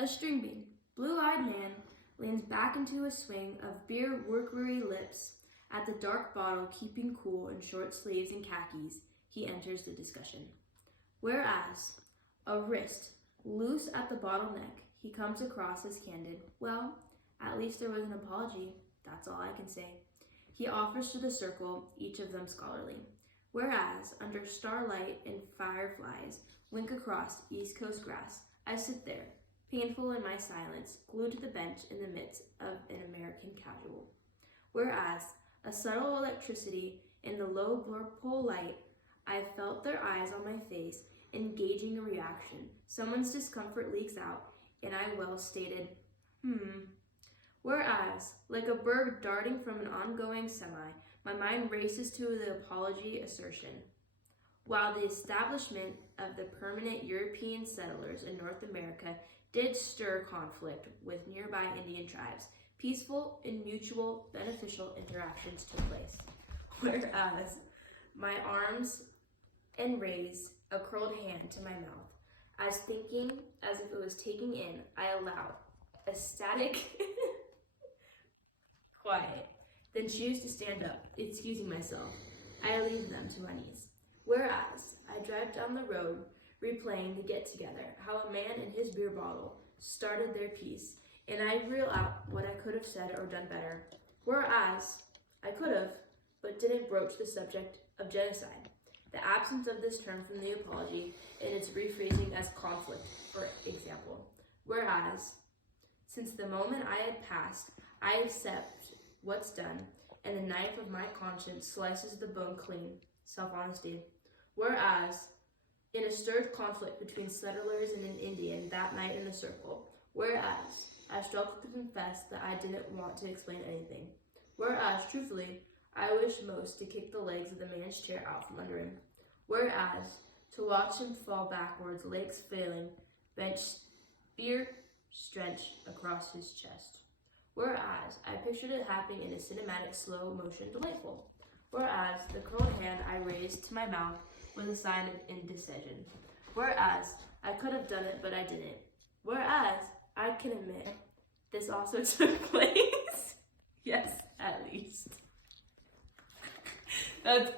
A string bean, blue-eyed man leans back into a swing of beer workery lips at the dark bottle, keeping cool in short sleeves and khakis. He enters the discussion. Whereas, a wrist loose at the bottleneck, he comes across as candid. Well, at least there was an apology. That's all I can say. He offers to the circle, each of them scholarly. Whereas, under starlight and fireflies wink across East Coast grass, I sit there, painful in my silence, glued to the bench in the midst of an American casual. Whereas, a subtle electricity in the low pole light, I felt their eyes on my face, engaging a reaction. Someone's discomfort leaks out, and I well stated, Whereas, like a bird darting from an ongoing semi, my mind races to the apology assertion. While the establishment of the permanent European settlers in North America did stir conflict with nearby Indian tribes, peaceful and mutual beneficial interactions took place. Whereas, my arms and raised a curled hand to my mouth, as thinking as if it was taking in, I allowed a static quiet, then choose to stand up, excusing myself. I leave them to my knees. Whereas, I drive down the road, replaying the get-together, how a man and his beer bottle started their piece, and I reel out what I could have said or done better. Whereas, I could have, but didn't broach the subject of genocide. The absence of this term from the apology and its rephrasing as conflict, for example. Whereas, since the moment I had passed, I accept what's done, and the knife of my conscience slices the bone clean. Self-honesty. Whereas, in a stirred conflict between settlers and an Indian that night in a circle. Whereas, I struggled to confess that I didn't want to explain anything. Whereas, truthfully, I wished most to kick the legs of the man's chair out from under him. Whereas, to watch him fall backwards, legs failing, bench spear drenched across his chest. Whereas, I pictured it happening in a cinematic slow motion delightful. Whereas, the curled hand I raised to my mouth was a sign of indecision. Whereas, I could have done it, but I didn't. Whereas, I can admit, this also took place. Yes, at least. That's